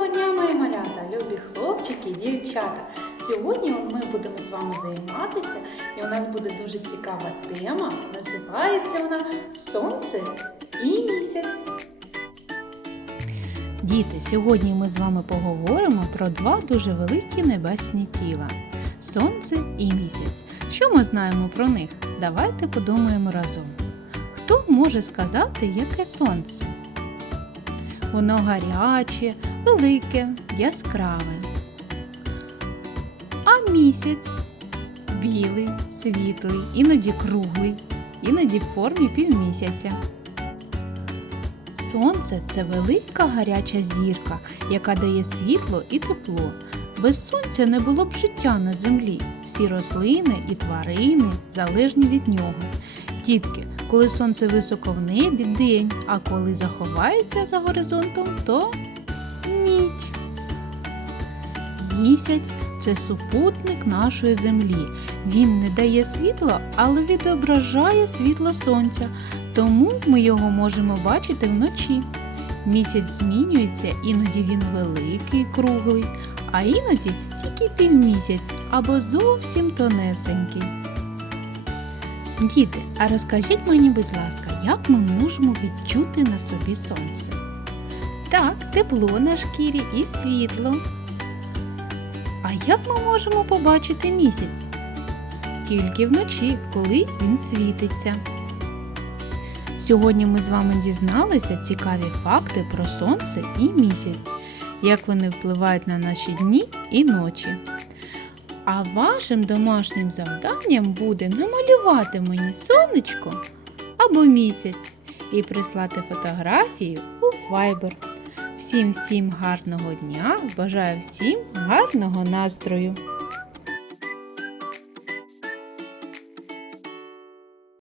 Доброго дня, мої малята, любі хлопчики і дівчата. Сьогодні ми будемо з вами займатися, і у нас буде дуже цікава тема. Називається вона Сонце і місяць. Діти, сьогодні ми з вами поговоримо про два дуже великі небесні тіла Сонце і місяць. Що ми знаємо про них? Давайте подумаємо разом. Хто може сказати, яке сонце? Воно гаряче, велике, яскраве. А місяць білий, світлий, іноді круглий, іноді в формі півмісяця. Сонце це велика гаряча зірка, яка дає світло і тепло. Без сонця не було б життя на землі. Всі рослини і тварини залежні від нього. Дітки, коли сонце високо в небі день, а коли заховається за горизонтом, то ніч. Місяць це супутник нашої землі. Він не дає світла, але відображає світло сонця, тому ми його можемо бачити вночі. Місяць змінюється, іноді він великий, круглий, а іноді тільки півмісяць або зовсім тонесенький. Діти, а розкажіть мені, будь ласка, як ми можемо відчути на собі сонце? Так, тепло на шкірі і світло. А як ми можемо побачити місяць? Тільки вночі, коли він світиться. Сьогодні ми з вами дізналися цікаві факти про сонце і місяць, як вони впливають на наші дні і ночі. А вашим домашнім завданням буде намалювати мені сонечко або місяць і прислати фотографію у Viber. Всім всім гарного дня! Бажаю всім гарного настрою!